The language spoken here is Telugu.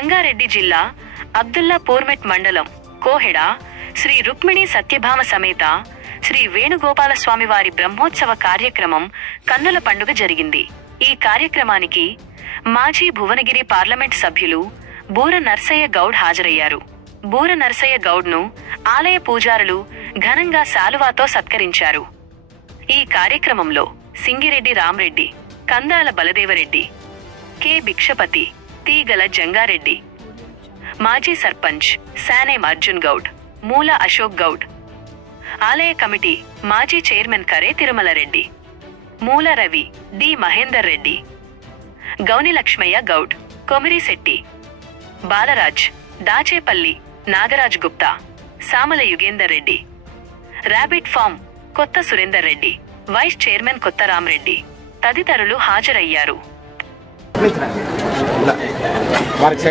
రంగారెడ్డి జిల్లా అబ్దుల్లాపూర్మెట్ మండలం కోహెడ శ్రీ రుక్మిణి సత్యభామ సమేత శ్రీ వేణుగోపాలస్వామివారి బ్రహ్మోత్సవ కార్యక్రమం కన్నుల పండుగ జరిగింది. ఈ కార్యక్రమానికి మాజీ భువనగిరి పార్లమెంట్ సభ్యులు బూర నర్సయ్య గౌడ్ హాజరయ్యారు. బూర నర్సయ్య గౌడ్ను ఆలయ పూజారులు ఘనంగా శాలువాతో సత్కరించారు. ఈ కార్యక్రమంలో సింగిరెడ్డి రామ్రెడ్డి, కందాల బలదేవరెడ్డి, కె భిక్షపతి, తీగల జంగారెడ్డి, మాజీ సర్పంచ్ శానేం అర్జున్ గౌడ్, మూల అశోక్ గౌడ్, ఆలయ కమిటీ మాజీ చైర్మన్ కరే తిరుమలరెడ్డి, మూల Ravi, D Mahender Reddy, Gouni Lakshmaiah Goud, Komirishetti, Balraj, Dachepalli Nagaraj Gupta, Samala Yugender Reddy, rabbit form కొత్త సురేందర్ రెడ్డి, వైస్ చైర్మన్ కొత్త రామరెడ్డి తదితరులు హాజరయ్యారు. వారికి